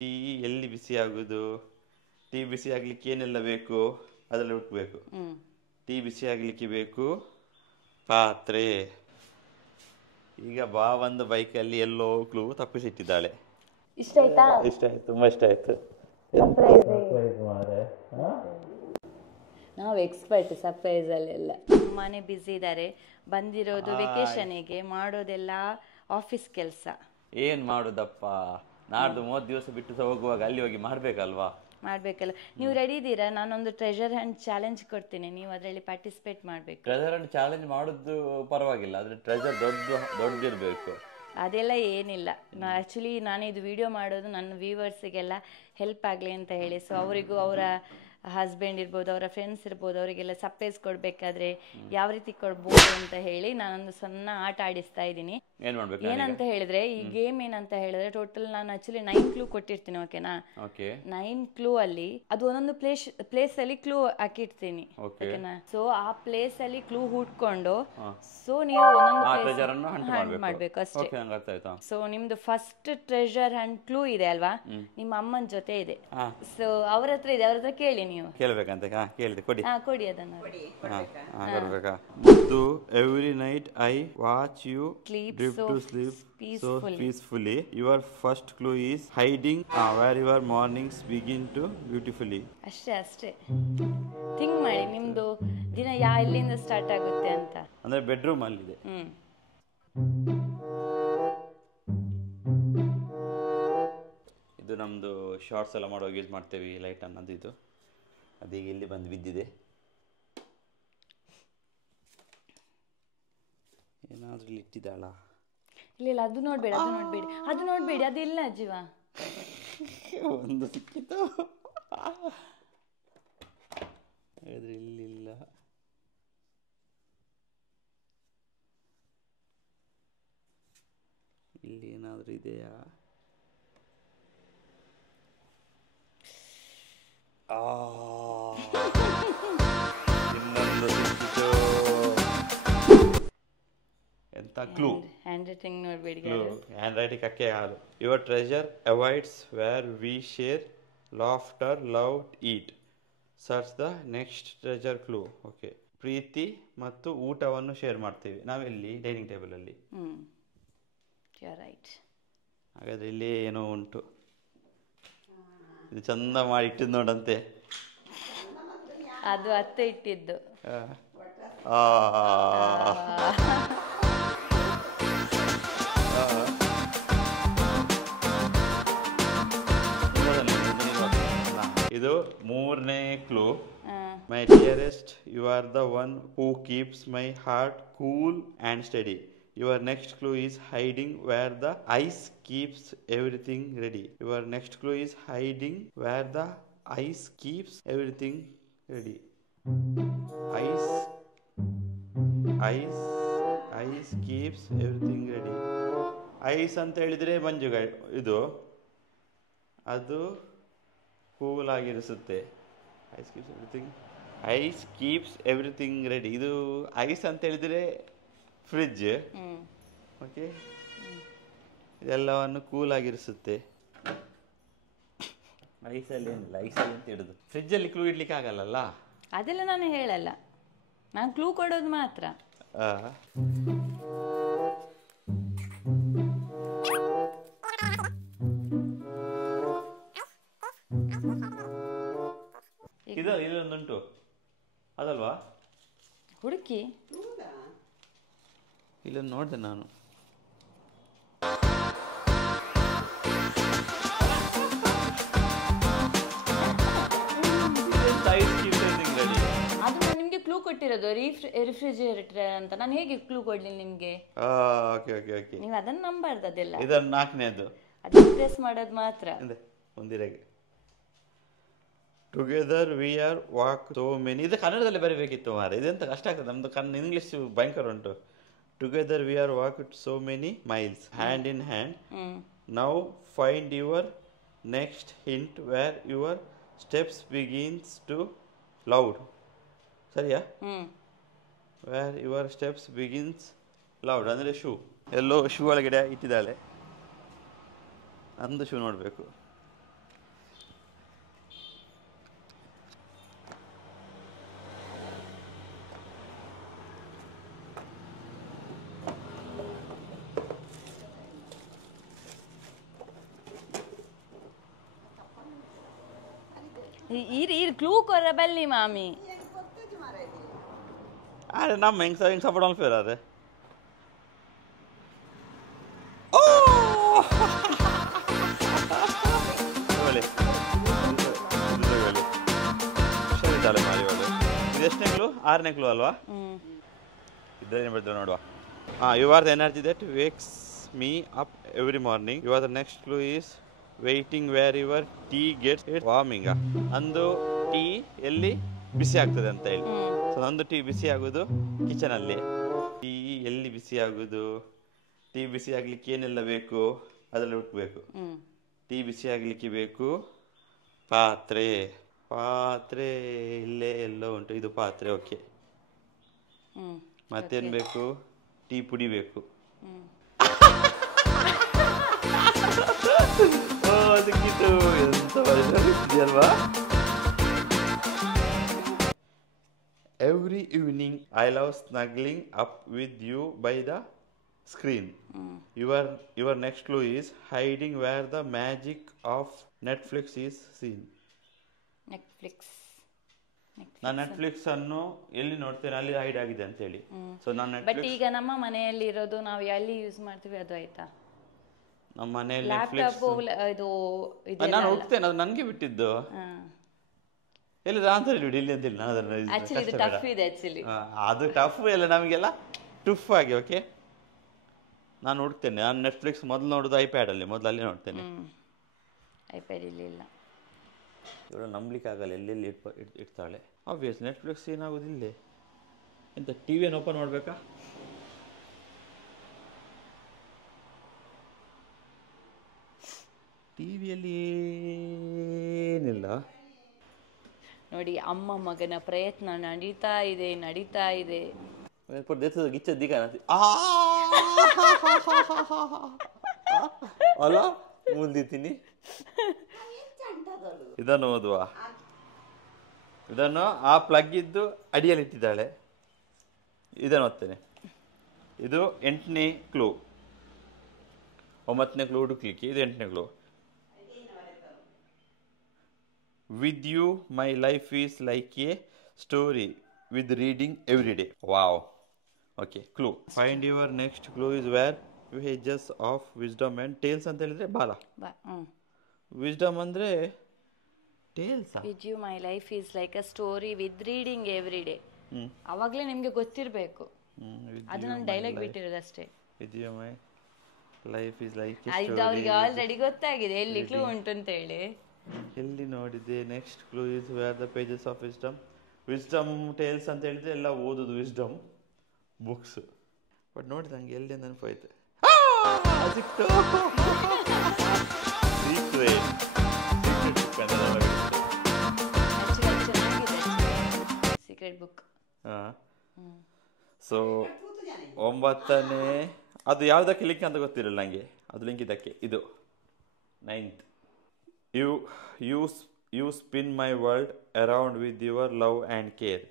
Tea ಎಲ್ಲಿ ಬಿಸಿ ಆಗುದು? Tea ಬಿಸಿ ಆಗ್ಲಿಕ್ಕೆ ಏನೆಲ್ಲ ಬೇಕು ಅದೆಲ್ಲ ಹುಡುಕ್ಬೇಕು. ಟೀ ಬಿಸಿ ಆಗ್ಲಿಕ್ಕೆ ಬೇಕು ಪಾತ್ರೆ. ಈಗ ಬಾ ಒಂದು ಬೈಕಲ್ಲಿ ಎಲ್ಲೋ ಕ್ಲೂ ತಪ್ಪಿಸಿಟ್ಟಿದ್ದಾಳೆ. ಇಷ್ಟ ಆಯ್ತಾ? ಇಷ್ಟ ಆಯ್ತು, ತುಂಬಾ ಇಷ್ಟ ಆಯ್ತು. ನಾವು ಎಕ್ಸ್ಪರ್ಟ್ ಸರ್ಪ್ರೈಸ್ ಅಲ್ಲೆಲ್ಲ. ಮನೆ ಬಿಸಿ ಇದ್ದಾರೆ, ಬಂದಿರೋದು ವೆಕೇಶನ್ಗೆ, ಮಾಡೋದೆಲ್ಲ ಆಫೀಸ್ ಕೆಲಸ. ಏನ್ ಮಾಡುದಪ್ಪ, ನಾಡ್ದು 30 ದಿವಸ ಬಿಟ್ಟು ಹೋಗುವಾಗ ಅಲ್ಲಿ ಹೋಗಿ ಮಾಡ್ಬೇಕಲ್ವಾ? ಮಾಡ್ಬೇಕಲ್ಲ. ನೀವು ರೆಡಿ ಇದ್ದೀರಾ? ನಾನೊಂದು ಟ್ರೆಷರ್ ಹಂಟ್ ಚಾಲೆಂಜ್ ಕೊಡ್ತೀನಿ, ನೀವು ಅದರಲ್ಲಿ ಪಾರ್ಟಿಸಿಪೇಟ್ ಮಾಡಬೇಕು. ಟ್ರೆಜರ್ ಹಂಟ್ ಚಾಲೆಂಜ್ ಮಾಡುದು ಪರವಾಗಿಲ್ಲ, ಆದ್ರೆ ಟ್ರೆಜರ್ ದೊಡ್ಡದಿರ್ಬೇಕು. ಅದೆಲ್ಲ ಏನಿಲ್ಲ. ಆ್ಯಕ್ಚುಲಿ ನಾನು ಇದು ವಿಡಿಯೋ ಮಾಡೋದು ನನ್ನ ವ್ಯೂವರ್ಸಿಗೆಲ್ಲ ಹೆಲ್ಪ್ ಆಗಲಿ ಅಂತ ಹೇಳಿ. ಸೊ ಅವರಿಗೂ ಅವರ ಹಸ್ಬೆಂಡ್ ಇರ್ಬೋದು, ಅವರ ಫ್ರೆಂಡ್ಸ್ ಇರ್ಬೋದು, ಅವರಿಗೆಲ್ಲ ಸರ್ಪ್ರೈಸ್ ಕೊಡಬೇಕಾದ್ರೆ ಯಾವ ರೀತಿ ಕೊಡ್ಬೋದು ಅಂತ ಹೇಳಿ ನಾನೊಂದು ಸಣ್ಣ ಆಟ ಆಡಿಸ್ತಾ ಇದ್ದೀನಿ. ಏನಂತ ಹೇಳಿದ್ರೆ, ಈ ಗೇಮ್ ಏನಂತ ಹೇಳಿದ್ರೆ, ಟೋಟಲ್ ನಾನು ಆಕ್ಚುಲಿ 9 ಕ್ಲೂ ಕೊಟ್ಟಿರ್ತೀನಿ. ಓಕೆನಾ? 9 ಕ್ಲೂ ಅಲ್ಲಿ ಅದು ಒಂದೊಂದು ಪ್ಲೇಸ್ ಅಲ್ಲಿ ಕ್ಲೂ ಹಾಕಿರ್ತೀನಿ. ಓಕೆನಾ? ಸೊ ಆ ಪ್ಲೇಸ್ ಅಲ್ಲಿ ಕ್ಲೂ ಹುಡ್ಕೊಂಡು ಸೊ ನೀವು ಒಂದೊಂದು ಮಾಡ್ಬೇಕು ಅಷ್ಟೇ. ಸೊ ನಿಮ್ದು ಫಸ್ಟ್ ಟ್ರೆಷರ್ ಹಂಟ್ ಕ್ಲೂ ಇದೆ ಅಲ್ವಾ, ನಿಮ್ಮ ಅಮ್ಮನ ಜೊತೆ ಇದೆ. ಸೊ ಅವ್ರ ಹತ್ರ ಇದೆ, ಅವ್ರ ಹತ್ರ ಕೇಳಿ. ನೀವು ಕೇಳ್ಬೇಕಂತ ಕೇಳಿದೆ, ಕೊಡಿ. ಕೊಡಿ ಅದನ್ನು. Every night I watch you drift to sleep so peacefully. Your first clue is hiding where your mornings begin to beautifully. ಅಷ್ಟೇ ಥಿಂಕ್ ಮಾಡಿ, ನಿಮ್ದು ದಿನ ಎಲ್ಲಿಂದ ಸ್ಟಾರ್ಟ್ ಆಗುತ್ತೆ ಅಂತ. ಅಂದ್ರೆ ಬೆಡ್ರೂಮ್ ಅಲ್ಲಿ ಇದೆ. ಇದು ನಮ್ದು ಶಾರ್ಟ್ಸ್ ಎಲ್ಲ ಮಾಡುವಾಗ ಯೂಸ್ ಮಾಡ್ತೇವೆ ಲೈಟ್ ಅನ್ನೋದು. ಇದು ಅದೀಗ ಇಲ್ಲಿ ಬಂದು ಬಿದ್ದಿದೆ. ಏನಾದ್ರೂ ಇಲ್ಲಿ ಇಟ್ಟಿದ್ದಾಳ? ಇಲ್ಲ, ಅದು ನೋಡ್ಬೇಡಿ, ಅದೆಲ್ಲ ಜೀವ. ಒಂದು ಸಿಕ್ಕಿತು, ಹಾಗಾದ್ರೆ ಇಲ್ಲಿಲ್ಲ. ಇಲ್ಲಿ ಏನಾದ್ರೂ ಇದೆಯಾ? ಇನ್ನೊಂದು ಸಿಕ್ಕಿತು. ಎಂತ ಕ್ಲೂ? ಹ್ಯಾಂಡ್ ರೈಟಿಂಗ್ ನೋಡ್ಬೇಡಿ, ಹ್ಯಾಂಡ್ ರೈಟಿಂಗ್ ಅಕ್ಕೆ ಹಾಲು. Your treasure awaits where we share laughter love eat search the next treasure clue. Okay, ಪ್ರೀತಿ ಮತ್ತು ಊಟವನ್ನು ಶೇರ್ ಮಾಡ್ತೀವಿ ನಾವೆಲ್ಲಿ? ಡೈನಿಂಗ್ ಟೇಬಲ್ ಅಲ್ಲಿ. ರೈಟ್. ಹಾಗಾದ್ರೆ ಇಲ್ಲಿ ಏನೋ ಉಂಟು. ಇದು ಚಂದ ಮಾಡಿ ಇಟ್ಟಿದ್ದು ನೋಡಂತೆ. ಅದು ಅತ್ತೆ ಇಟ್ಟಿದ್ದು. ಇದು 3ನೇ clue. My dearest, you are the one who keeps my heart cool and study. Your next clue is hiding where the ice keeps everything ready. Your next clue is hiding where the ice keeps everything ready. Ice keeps everything ready. Ice ಅಂತ ಹೇಳಿದ್ರೆ ಮಂಜುಗ, ಇದು ಅದು cool ಆಗಿರಿಸುತ್ತೆ. Ice keeps everything ready. ಇದು ice ಅಂತ ಹೇಳಿದ್ರೆ fridge. Okay, ಇದೆಲ್ಲವನ್ನು ಕೂಲ್ ಆಗಿರಿಸುತ್ತೆ. ಐಸಲ್ಲಿ ಏನಿಲ್ಲ, ಐಸಲ್ಲಿ ಅಂತ ಹಿಡಿದು ಫ್ರಿಡ್ಜಲ್ಲಿ ಕ್ಲೂ ಇಡ್ಲಿಕ್ಕೆ ಆಗಲ್ಲ. ಅದೆಲ್ಲ ನಾನು ಹೇಳಲ್ಲ, ನಾನು ಕ್ಲೂ ಕೊಡೋದು ಮಾತ್ರ. ಇಲ್ಲೊಂದುಂಟು, ಅದಲ್ವಾ? ಹುಡುಕಿ. ಇಲ್ಲೊಂದು ನೋಡಿದೆ ನಾನು. ಅದು ನಾನು ನಿಮ್ಗೆ ಕ್ಲೂ ಕೊಟ್ಟಿರೋದು ರಿಫ್ರಿಜರೇಟರ್ ಅಂತ. ನಾನು ಹೇಗೆ ಕ್ಲೂ ಕೊಡ್ಲಿ ನಿಮ್ಗೆ? ನೀವು ಅದನ್ನ ನಂಬಾರ್ದು. ಅದೆಲ್ಲ ಇದನ್ನ 4ನೇದು, ಅದು ಪ್ರೆಸ್ ಮಾಡೋದು ಮಾತ್ರ. ಒಂದಿರೆಗೆ together we are walk so many. ಇದು ಕನ್ನಡದಲ್ಲಿ ಬರೀಬೇಕಿತ್ತು ಮಾರೆ, ಇದೆಂತ ಕಷ್ಟ ಆಗ್ತದೆ ನಮ್ದು. ಇಂಗ್ಲಿಷ್ ಭಯಂಕರ ಉಂಟು. Together we are walk so many miles hand in hand. Now find your next hint where your steps begins to loud. ಸರಿಯಾ? Where your steps begins loud ಅಂದರೆ ಶೂ. ಎಲ್ಲೋ ಶೂ ಒಳಗಡೆ ಇಟ್ಟಿದ್ದಾಳೆ. ನಂದು ಶೂ ನೋಡಬೇಕು. ಈ ಕ್ಲೂ ಕೊರ ಬಲ್ಲಿ ಮಾಮಿ ಅರೆ ನಮ್ಮ ಹೆಂಗೆ ಸಪೋರ್ಟ್ ಅನ್ಫೇರ್ ಅರೆ ಹುಷಾರಿದ್ದಾಳೆ ಮಾರಿ ಅವಳು. ಇದು ಎಷ್ಟನೇ ಕ್ಲೂ? 6ನೇ ಕ್ಲೂ ಅಲ್ವಾ? ಇದ್ರೇನು ಬಿಡ್ತಾರೆ ನೋಡುವ. You are the energy that wakes me up every morning. You are the next clue is waiting where your tea gets it warming. ಅಂದು ಟೀ ಎಲ್ಲಿ ಬಿಸಿ ಆಗ್ತದೆ ಅಂತ ಹೇಳಿ. ಸೊ ನಂದು ಟೀ ಬಿಸಿ ಆಗೋದು ಕಿಚನಲ್ಲಿ. ಟೀ ಎಲ್ಲಿ ಬಿಸಿ ಆಗೋದು? ಟೀ ಬಿಸಿ ಆಗ್ಲಿಕ್ಕೆ ಏನೆಲ್ಲ ಬೇಕು ಅದರಲ್ಲಿ ಹುಟ್ಟಬೇಕು. ಟೀ ಬಿಸಿ ಆಗ್ಲಿಕ್ಕೆ ಬೇಕು ಪಾತ್ರೆ. ಪಾತ್ರೆ ಇಲ್ಲೇ ಎಲ್ಲೋ ಉಂಟು. ಇದು ಪಾತ್ರೆ. ಓಕೆ, ಮತ್ತೇನು ಬೇಕು? ಟೀ ಪುಡಿ ಬೇಕು. ಸಿಕ್ಕಿತು. ಎಂತ ಅಲ್ವಾ? Every evening I love snuggling up with you by the screen. Your next clue is hiding where the magic of Netflix is seen. ನಾನು ನೆಟ್ಫ್ಲಿಕ್ಸ್ ಅನ್ನು ಎಲ್ಲಿ ನೋಡ್ತೇನೆ ಅಲ್ಲಿ ಹೈಡ್ ಆಗಿದೆ ಅಂತ ಹೇಳಿ. ಸೊ ನಾನು ಬಟ್ ಈಗ ನಮ್ಮ ಮನೆಯಲ್ಲಿ ಇರೋದು ನಾವು ಎಲ್ಲಿ ಯೂಸ್ ಮಾಡ್ತೀವಿ ಅದು ಆಯ್ತಾ? ನಮ್ಮ ಮನೆಯಲ್ಲಿ ಲ್ಯಾಪ್ಟಾಪ್ ಇದು ನಾನು ಹುಡುಕ್ತೇನೆ, ಅದು ನನಗೆ ಬಿಟ್ಟಿದ್ದು. ಎಲ್ಲಿ ಆನ್ಸರ್ ಬಿಡಿ ಇಲ್ಲಿ ಅಂತಿಲ್ಲ. ನಾನು ಅದನ್ನು ಅದು ಟಫ್ ಎಲ್ಲ ನಮಗೆಲ್ಲ ಟಫ್ ಆಗಿ. ಓಕೆ, ನಾನು ಹುಡುಕ್ತೇನೆ. ನಾನು ನೆಟ್ಫ್ಲಿಕ್ಸ್ ಮೊದಲು ನೋಡೋದು ಐಪ್ಯಾಡಲ್ಲಿ, ಮೊದಲು ಅಲ್ಲಿ ನೋಡ್ತೇನೆ. ಐಪ್ಯಾಡ್ ಇಲ್ಲಿ ಇಲ್ಲ. ಇವಳು ನಂಬಲಿಕ್ಕೆ ಆಗಲ್ಲ, ಎಲ್ಲೆಲ್ಲಿ ಇಡ್ತಾಳೆ. ಆಬ್ವಿಯಸ್ ನೆಟ್ಫ್ಲಿಕ್ಸ್ ಏನಾಗೋದಿಲ್ಲ. ಎಂತ ಟಿ ವಿಯನ್ನು ಓಪನ್ ಮಾಡಬೇಕಾ? ಟಿ ವಿಯಲ್ಲಿ ಏನಿಲ್ಲ ನೋಡಿ. ಅಮ್ಮ ಮಗನ ಪ್ರಯತ್ನ ನಡೀತಾ ಇದೆ. ಅಲ್ಲ ಮುಂದಿತೀನಿ. ಇದನ್ನು ಓದುವ. ಇದನ್ನು ಆ ಪ್ಲಗ್ ಇದ್ದು ಅಡಿಯಲ್ಲಿ ಇಟ್ಟಿದ್ದಾಳೆ. ಇದನ್ನು ಓದ್ತೇನೆ. ಇದು 8ನೇ ಕ್ಲೂ. 9ನೇ ಕ್ಲೂ ಹುಡುಕ್ಲಿಕ್ಕೆ ಇದು 8ನೇ clue. With you, my life is like a story with reading every day. Wow. Okay, clue. Find your next clue is where pages of wisdom and tales ಅಂತ ಹೇಳಿದ್ರೆ ಬಾಲ. Wisdom ಅಂದ್ರೆ tales. With you, my life is like a story with reading every day. ಅವಾಗಲೇ ನಿಮಗೆ ಗೊತ್ತಿರಬೇಕು. ಅದು ನಾನು dialogue ಬಿಟ್ಟಿರೋದಷ್ಟೇ. With you, my life is like a story. ಅವ್ರಿಗೆ ಆಲ್ರೆಡಿ ಗೊತ್ತಾಗಿದೆ ಎಲ್ಲಿ ಕ್ಲೂ ಉಂಟು ಅಂತ ಹೇಳಿ. ಎಲ್ಲಿ ನೋಡಿದೆ? Next clue is where the pages of wisdom tales ಅಂತ ಹೇಳಿದ್ರೆ ಎಲ್ಲ ಓದೋದು ವಿಸ್ಡಮ್ ಬುಕ್ಸ್. ಬಟ್ ನೋಡಿ ನಂಗೆ ಎಲ್ಲಿ ನೆನಪಾಯ್ತು. ಸಿಕ್ತು. Secret book. ಸೊ 9ನೇ ಅದು ಯಾವುದಕ್ಕೆ ಲಿಂಕ್ ಅಂತ ಗೊತ್ತಿರಲ್ಲ ನನಗೆ. ಅದು ಲಿಂಕ್ ಇದಕ್ಕೆ. ಇದು 9th. You spin my world around with your love and care.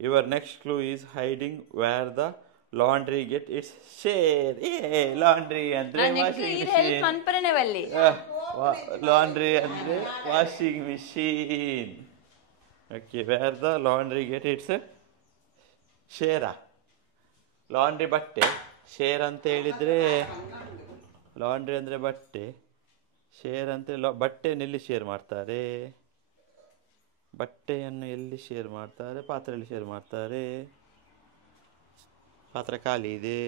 Your next clue is hiding where the laundry get its share. Laundry andre washing machine. Laundry andre washing machine. Okay, where the laundry get its share. Laundry ಬಟ್ಟೆ, share ಅಂತ ಹೇಳಿದ್ರೆ laundry ಅಂದ್ರೆ ಬಟ್ಟೆ, share ಅಂತ ಬಟ್ಟೆಯನ್ನು ಎಲ್ಲಿ share ಮಾಡ್ತಾರೆ? ಬಟ್ಟೆಯನ್ನು ಎಲ್ಲಿ ಶೇರ್ ಮಾಡ್ತಾರೆ? ಪಾತ್ರೆಯಲ್ಲಿ ಶೇರ್ ಮಾಡ್ತಾರೆ. ಪಾತ್ರೆ ಖಾಲಿ ಇದೆ.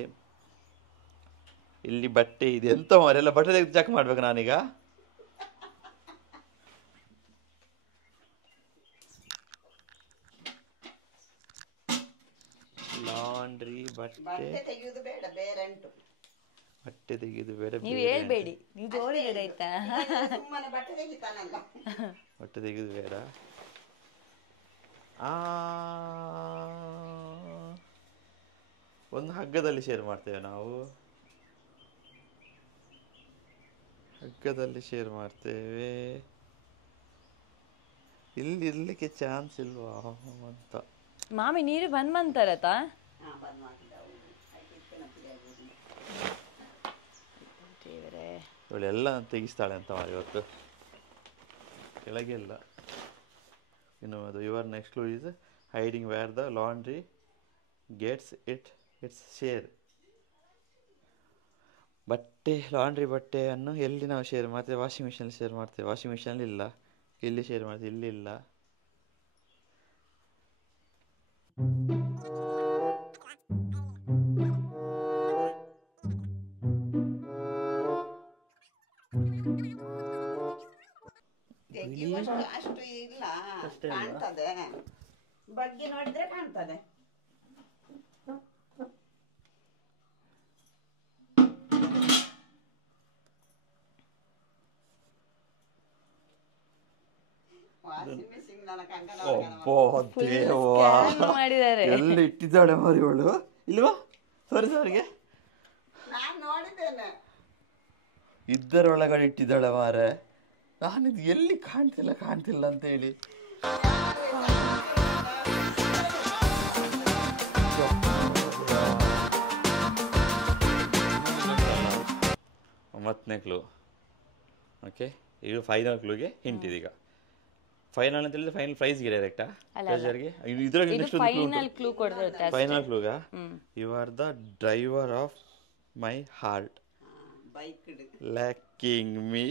ಇಲ್ಲಿ ಬಟ್ಟೆ ಇದೆ. ಎಂತ ಮಾರೆಲ್ಲ ಬಟ್ಟೆ ತೆಗೆದು ಚೆಕ್ ಮಾಡ್ಬೇಕು ನಾನೀಗ. ಲಾಂಡ್ರಿ ಬಟ್ಟೆ ತೆಗೆಯುವುದು ಬೇಡ, ಬೇರೆ ಉಂಟು. ಬಟ್ಟೆ ತೆಗೆದು ಬೇಡ, ನೀವು ಹೇಳ್ಬೇಡಿ, ನೀವು ತೋರಿಬೇಡಿ ಆಯ್ತಾ? ಬಟ್ಟೆ ತೆಗೆದು ಬೇಡ. ಒಂದು ಹಗ್ಗದಲ್ಲಿ ಶೇರ್ ಮಾಡ್ತೇವೆ ನಾವು. ಹಗ್ಗದಲ್ಲಿ ಶೇರ್ ಮಾಡ್ತೇವೆ. ಇಲ್ಲಿ ಇರ್ಲಿಕ್ಕೆ ಚಾನ್ಸ್ ಇಲ್ವಾ ಅಂತ. ಮಾಮಿ ನೀರು ಬಂತಾರತ ಇವಳೆಲ್ಲ ತೆಗಿಸ್ತಾಳೆ ಅಂತ ಮಾಡಿ ಇವತ್ತು. ಕೆಳಗೆ ಇಲ್ಲ your next clue is hiding where the laundry gets its share. ಬಟ್ಟೆ ಲಾಂಡ್ರಿ ಬಟ್ಟೆಯನ್ನು ಎಲ್ಲಿ ನಾವು ಶೇರ್ ಮಾಡ್ತೇವೆ? ವಾಷಿಂಗ್ ಮಿಷಿನಲ್ಲಿ ಶೇರ್ ಮಾಡ್ತೇವೆ. ವಾಷಿಂಗ್ ಮಿಷಿನಲ್ಲಿ ಇಲ್ಲ. ಎಲ್ಲಿ ಶೇರ್ ಮಾಡ್ತೇವೆ? ಇಲ್ಲಿ ಇಲ್ಲ. ಅಷ್ಟು ಇಲ್ಲ, ಕಾಣ್ತದೆ, ಬಗ್ಗೆ ನೋಡಿದ್ರೆ ಕಾಣ್ತದೆ. ಮಾಡಿದ್ದಾರೆ. ಎಲ್ಲಿ ಇಟ್ಟಿದ್ದಾಳೆ ಮರಿಗಳು? ಇಲ್ವಾ? ತೋರಿಸ ಅವರಿಗೆ. ನಾನು ನೋಡಿದ್ದೇನೆ. ಇದರೊಳಗಡೆ ಇಟ್ಟಿದ್ದಾಳೆ ಮಾರೆ. ನಾನಿದು ಎಲ್ಲಿ ಕಾಣ್ತಿಲ್ಲ ಅಂತ ಹೇಳಿ. ಮತ್ತನೇ ಕ್ಲೂ. ಓಕೆ, ಇದು ಫೈನಲ್ ಕ್ಲೂಗೆ ಹಿಂಟ್ ಇದೀಗ. ಫೈನಲ್ ಅಂತ ಹೇಳಿದ್ರೆ ಫೈನಲ್ ಪ್ರೈಸ್ಗೆ ಡೈರೆಕ್ಟಾ? ಇದ್ರಾಗ ಫೈನಲ್ ಕ್ಲೂಗ you are the driver of my heart lacking me.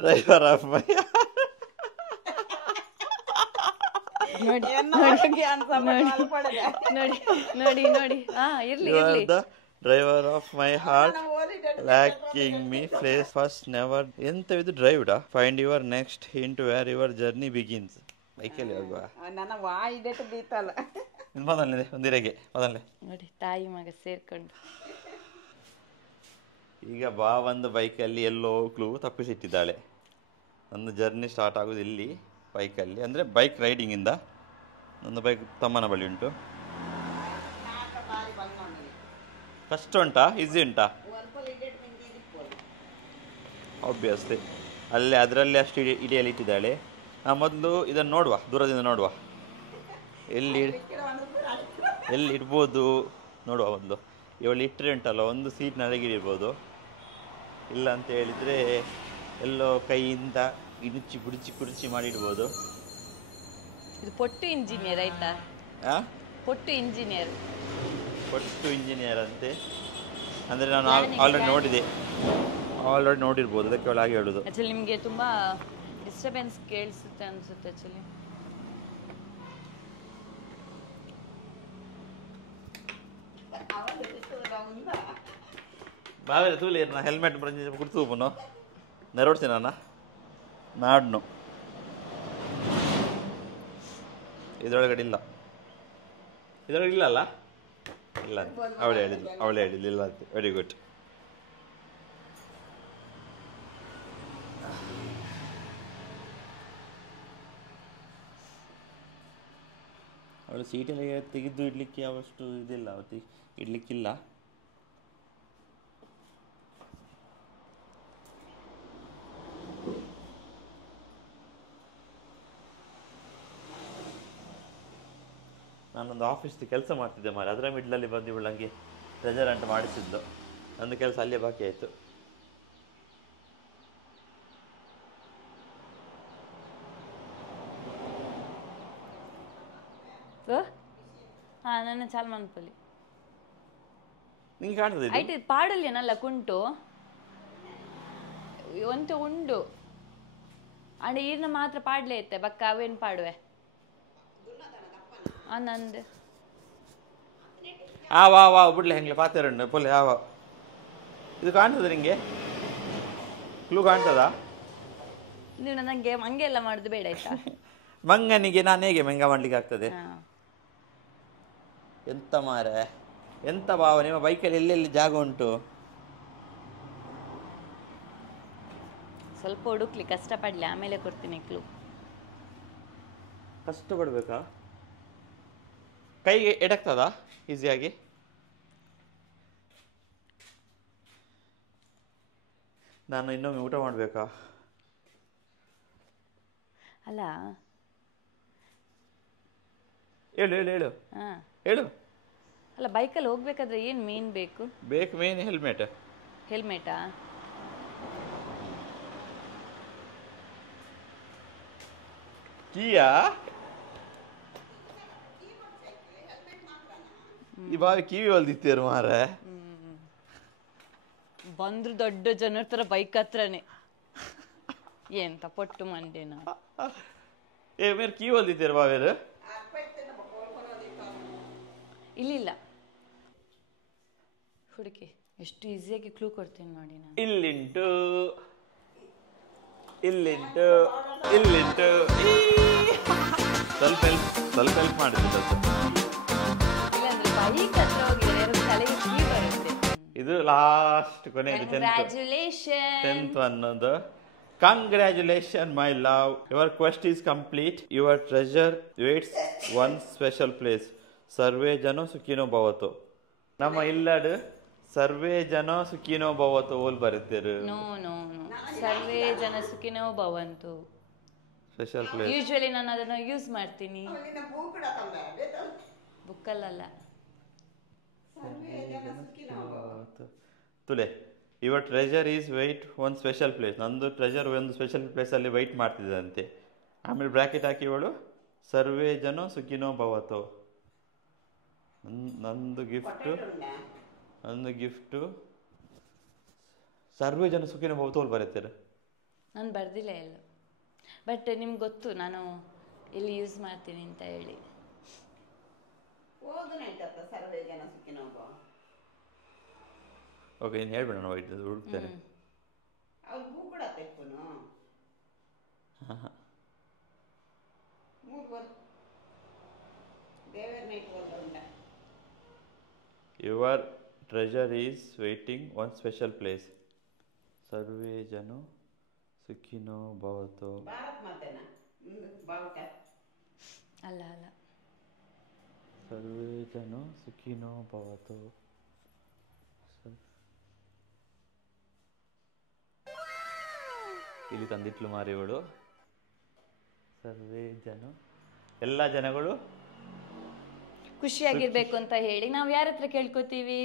Driver of my driver of my heart lacking me place first never. ಎಂತ ಇದು ಡ್ರೈವ್ಡಾ? Find your next hint where your journey begins. ಬೈಕಲ್ಲಿ ಹೋಗುವ. ಮೊದಲನೇ ಒಂದಿರೆಗೆ ಮೊದಲನೇ ನೋಡಿ, ತಾಯಿ ಮಗ ಸೇರ್ಕೊಂಡು. ಈಗ ಬಾ ಒಂದು ಬೈಕಲ್ಲಿ ಎಲ್ಲೋ ಕ್ಲೂ ತಪ್ಪಿಸಿಟ್ಟಿದ್ದಾಳೆ. ನನ್ನ ಜರ್ನಿ ಸ್ಟಾರ್ಟ್ ಆಗೋದು ಇಲ್ಲಿ ಬೈಕಲ್ಲಿ, ಅಂದರೆ ಬೈಕ್ ರೈಡಿಂಗಿಂದ. ನನ್ನ ಬೈಕ್ ತಮ್ಮನ ಬಳಿ ಉಂಟು. ಕಷ್ಟ ಉಂಟಾ? ಈಸಿ ಉಂಟಾ? ಆಬ್ವಿಯಸ್ಲಿ ಅಲ್ಲೇ ಅದರಲ್ಲೇ ಅಷ್ಟು ಇಡಿಯಲ್ಲಿ ಇಟ್ಟಿದ್ದಾಳೆ. ಮೊದಲು ಇದನ್ನು ನೋಡುವ, ದೂರದಿಂದ ನೋಡುವ, ಎಲ್ಲಿ ಇಡ್ಬೋದು ನೋಡುವ. ಮೊದಲು ಇವಳು ಇಟ್ಟರೆ ಉಂಟಲ್ಲ, ಒಂದು ಸೀಟ್ನ ಅಡಗಿರ್ಬೋದು. ಇಲ್ಲ ಅಂತ ಹೇಳಿದರೆ ಎಲ್ಲೋ ಕೈಯಿಂದ ಇಣುಚಿ ಕುಡಿಚಿ ಮಾಡಿಡ್ಬೋದು. ಇದು ಪೊಟ್ಟು ಇಂಜಿನಿಯರ್ ಆಯ್ತಾ? ಪೊಟ್ಟು ಇಂಜಿನಿಯರ್ ಅಂತೆ. ಅಂದರೆ ನಾನು ಆಲ್ರೆಡಿ ನೋಡಿರ್ಬೋದು, ಅದಕ್ಕೆ ಅವಳು ಹಾಗೆ ಹೇಳೋದು. ಆ್ಯಕ್ಚುಲಿ ನಿಮಗೆ ತುಂಬ ಡಿಸ್ಟರ್ಬೆನ್ಸ್ ಕೇಳಿಸುತ್ತೆ ಅನಿಸುತ್ತೆ. ಆ್ಯಕ್ಚುಲಿ ಬಾವೇಲೆ ತೂಲಿ ನಾ ಹೆಲ್ಮೆಟ್ ಬರಂಜಿ ಕುಡ್ತು ಪುನೋ ನೆರೋಡ್ತೀನಿ ನಾಡ್ನು ಇದರೊಳಗಡೆ ಇಲ್ಲ ಅಲ್ಲ? ಇಲ್ಲ ಅವಳೇ ಹೇಳಿದ್ಲು ಇಲ್ಲ ಅಂತ. Very good. ಅವಳು ಸೀಟಲ್ಲಿ ತೆಗೆದು ಇಡ್ಲಿಕ್ಕೆ ಅವಷ್ಟು ಇದಿಲ್ಲ, ಅವತ್ತು ಇಡ್ಲಿಕ್ಕಿಲ್ಲ. ನಾನೊಂದು ಆಫೀಸ್ದು ಕೆಲಸ ಮಾಡ್ತಿದ್ದೆ ಮಾರೆ, ಅದರ ಮಿಡ್ಲಲ್ಲಿ ಬಂದು ಇವಳು ನನಗೆ ರೆಜರೆಂಟ್ ಮಾಡಿಸಿದ್ದು. ನಂದು ಕೆಲಸ ಅಲ್ಲೇ ಬಾಕಿ ಆಯಿತು. ನನ್ನ ಚಾಲ್ಮಾನ್ ಪೊಲಿ ನಿಂಗೆ ಕಾಣ್ತದೆ ಐಟ್ ಪಾಡಲ್ಯನಲ್ಲ ಕುಂಟು ಒಂತೆ ಉಂಡು ಅಂಡ ಈರ್ನ ಮಾತ್ರ ಪಾಡ್ಲೇ ಐತೆ ಬಕ್ಕ ಅವೇನು ಪಾಡುವೆ ನಂದು ವಾ ಬಿಡ್ಲೆ ಹೆಂಗ್ಲೆ ಪಾತೆರಂಡು ಪೊಲೆ ಇದು ಕಾಣ್ತದೆ ನಿಂಗೆ? ಕ್ಲೂ ಕಾಣ್ತದಾ? ನೀವು ನನಗೆ ಮಂಗೆ ಎಲ್ಲ ಮಾಡುದು ಬೇಡ ಆಯ್ತಾ? ಮಂಗನಿಗೆ ನಾನು ಹೇಗೆ ಮಂಗ ಮಾಡ್ಲಿಕ್ಕೆ ಆಗ್ತದೆ? ಎಂತ ಮಾರೆ, ಎಂತ ಭಾವ, ನಿಮ್ಮ ಬೈಕಲ್ಲಿ ಎಲ್ಲೆಲ್ಲಿ ಜಾಗ ಉಂಟು? ಸ್ವಲ್ಪ ಹುಡುಕ್ಲಿ ಕಷ್ಟಪಡ್ಲಿ, ಆಮೇಲೆ ಕೊಡ್ತೀನಿ ಕ್ಲೂ. ಕಷ್ಟಪಡ್ಬೇಕಾ? ಕೈಗೆ ಎಡಕ್ತದಾ ಈಸಿಯಾಗಿ? ನಾನು ಇನ್ನೊಮ್ಮೆ ಊಟ ಮಾಡಬೇಕಾ? ಅಲ್ಲ ಹೇಳು ಹೇಳು. ಅಲ್ಲ ಬೈಕಲ್ಲಿ ಹೋಗ್ಬೇಕಾದ್ರೆ ಏನು ಮೇನ್ ಬೇಕು? ಮೇನ್ ಹೆಲ್ಮೆಟಾ? ಹೆಲ್ಮೆಟಾ? ಕೀಯಾ ಈ ಬಾವಿ ಕಿವಿ ಹೊಲ್ದಿತ್ತೀರು ಮಾರೆ. ಬಂದ್ರು ದೊಡ್ಡ ಜನರ ತರ ಬೈಕ್ ಹತ್ರನೇ ಎಂತ ಪೊಟ್ಟು ಮಂಡೇನ ಏ ಮೇರೆ ಕಿವಿ ಹೊಲ್ದಿತ್ತೀರು ಬಾವೇರು ಇಲ್ಲ ಹುಡುಕಿ ಎಷ್ಟು ಈಸಿಯಾಗಿ ಕ್ಲೂ ಕೊಡ್ತೀನಿ ನೋಡಿ ನಾನು. ಇಲ್ಲಿಂಟು ಸ್ವಲ್ಪ ಹೆಲ್ಪ್ ಮಾಡಿದ್ದು. ಇಲ್ಲಾಂದ್ರೆ ಬೈಕ್ ಹತ್ರ ಹೋಗಿದ್ರೆ ತಲೆಗೆ ಕೀ ಬರುತ್ತೆ. ಇದು ಲಾಸ್ಟ್ ಕೊನೆಯದು ಟೆಂತ್ ಅನ್ನೋದು. Congratulation my love, your quest is complete. Your treasure waits one special place. ಸರ್ವೇ ಜನ ಸುಖಿನೋ ಭವತು. ನಮ್ಮ ಇಲ್ಲಡು ಸರ್ವೇ ಜನ ಸುಖಿನೋ ಭವತು ಓಲ್ ಬರುತ್ತೀರು. ನೋ ನೋ ನೋ, ಸರ್ವೇ ಜನ ಸುಖಿನೋ ಭವಂತು ಸ್ಪೆಷಲ್ ಪ್ಲೇಸ್. ಯೂಶುವಲಿ ನಾನು ಅದನ್ನ ಯೂಸ್ ಮಾಡ್ತೀನಿ ಬುಕ್ಕಲ್ಲ. ತುಲೆ your treasure is wait one special place. ನಂದು ಟ್ರೆಜರ್ ಒಂದು ಸ್ಪೆಷಲ್ ಪ್ಲೇಸಲ್ಲಿ ವೆಯ್ಟ್ ಮಾಡ್ತಿದ್ದಂತೆ. ಆಮೇಲೆ ಬ್ರ್ಯಾಕೆಟ್ ಹಾಕಿ ಇವಳು ಸರ್ವೇ ಜನ ಸುಖಿನೋ ಭವತು. ನಂದು ಗಿಫ್ಟು ಸರ್ವೇ ಜನ ಸುಖಿನೋ ಭವತು ಅಲ್ಲಿ ಬರೀತೀರ. ನಾನು ಬರ್ದಿಲ್ಲ ಎಲ್ಲ, ಬಟ್ ನಿಮ್ಗೆ ಗೊತ್ತು ನಾನು ಎಲ್ಲಿ ಯೂಸ್ ಮಾಡ್ತೀನಿ ಅಂತ ಹೇಳಿ. ಓಕೆ, ಇನ್ನು ಹೇಳ್ಬೇಡ, ನಾವು ಹುಡುಕ್ತೇನೆ. Your treasure is waiting one special place. ಸರ್ವೇ ಜನ ಸುಖಿನೋ ಭವತು. ಅಲ್ಲ ಸರ್ವೇ ಜನ ಸುಖಿನೋ ಭವತು. ಇಲ್ಲಿ ತಂದಿಟ್ಲು ಮಾರಿವಳು. ಸರ್ವೇ ಜನ, ಎಲ್ಲ ಜನಗಳು ಖುಷಿಯಾಗಿರ್ಬೇಕು ಅಂತ ಹೇಳಿ ನಾವು ಯಾರ ಹತ್ರ ಕೇಳ್ಕೊತೀವಿ?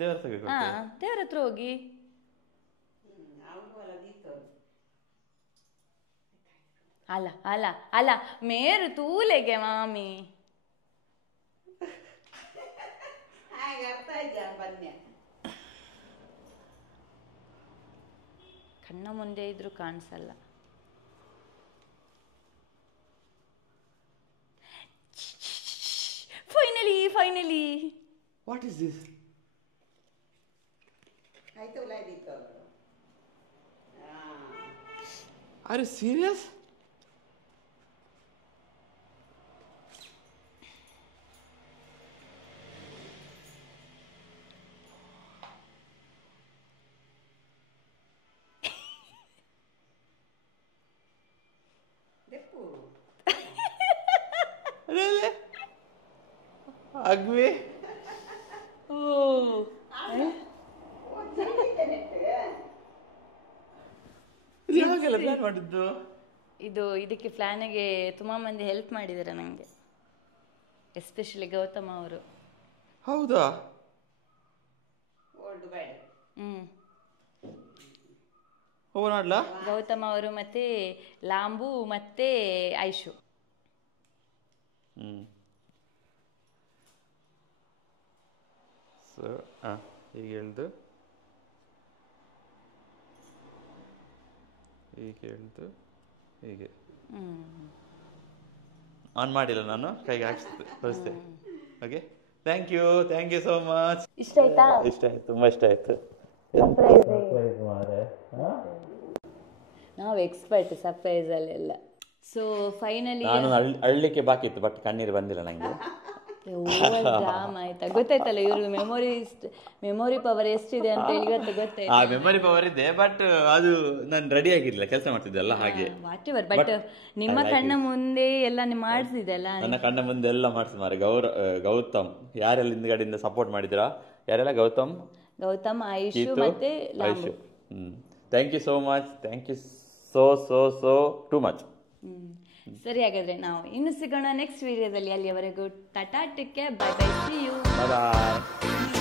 ದೇವರ ಹತ್ರ ಹೋಗಿ. ಅಲ್ಲ ಮೇರು ತೂಲೆಗೆ ಮಾಮಿ. ಕಣ್ಣ ಮುಂದೆ ಇದ್ರು ಕಾಣಿಸಲ್ಲ. Finally what is this? Are you serious? ಅಗ್ವಿ ಮಾಡಿದ್ದು ಇದು. ಇದಕ್ಕೆ ಪ್ಲಾನಿಗೆ ತುಂಬಾ ಮಂದಿ ಹೆಲ್ಪ್ ಮಾಡಿದ್ದಾರೆ ನಂಗೆ, ಎಸ್ಪೆಷಲಿ ಗೌತಮ್ ಅವರು. ಹೌದಾ? ಗೌತಮ್ ಅವರು ಮತ್ತೆ ಲಾಂಬು ಮತ್ತೆ ಐಶು. ಹೀಗೆ ಹೇಳ್ದು ಹೀಗೆ ಆನ್ ಮಾಡಿಲ್ಲ, ನಾನು ಕೈಗೆ ಹಾಕಿಸ್ತೆ. Okay, thank you so much. ಇಷ್ಟ ಆಯ್ತಾ? ತುಂಬಾ ಇಷ್ಟ ಆಯ್ತು. ನಾವು ಎಕ್ಸ್ಪರ್ಟ್ ಸರ್ಪ್ರೈಸ್ ಅಲ್ಲೆಲ್ಲ. ಸೊ ಫೈನಲಿ ನಾನು ಅಳ್ಳಿಕ್ಕೆ ಬಾಕಿ ಇತ್ತು, ಬಟ್ ಕಣ್ಣೀರು ಬಂದಿಲ್ಲ ನಂಗೆ. ಡ್ರಾಮಾ ಆಯ್ತಾ? ಗೊತ್ತಾಯ್ತಲ್ಲ ಇವ್ರಿಗೆ ಮೆಮೊರಿ ಪವರ್ ಎಷ್ಟಿದೆ ಅಂತ ಹೇಳಿ ಗೊತ್ತಾಯ್ತು. ಮೆಮೊರಿ ಪವರ್ ಇದೆ, ಬಟ್ ಅದು ನಾನು ರೆಡಿ ಆಗಿರ್ಲಿಲ್ಲ, ಕೆಲಸ ಮಾಡ್ತಿದ್ದೆಲ್ಲ ಹಾಗೆ. ಬಟ್ ನಿಮ್ಮ ಕಣ್ಣ ಮುಂದೆ ಎಲ್ಲ ಮಾಡಿಸಿದೆಲ್ಲ. ನನ್ನ ಕಣ್ಣ ಮುಂದೆ ಎಲ್ಲ ಮಾಡಿಸಿದ ಮಾರೆ. ಗೌತಮ್ ಯಾರೆಲ್ಲ ಹಿಂದ್ಗಡೆಯಿಂದ ಸಪೋರ್ಟ್ ಮಾಡಿದಿರಾ? ಯಾರೆಲ್ಲ? ಗೌತಮ್, ಆಯುಷು ಮತ್ತೆ Ayush. Thank you so much. Thank you so to much. ಸರಿ, ಹಾಗಾದ್ರೆ ನಾವು ಇನ್ನು ಸಿಗೋಣ ನೆಕ್ಸ್ಟ್ ವಿಡಿಯೋದಲ್ಲಿ. ಅಲ್ಲಿಯವರೆಗೂ ಟಾಟಾ, take care, bye bye, see you. Bye.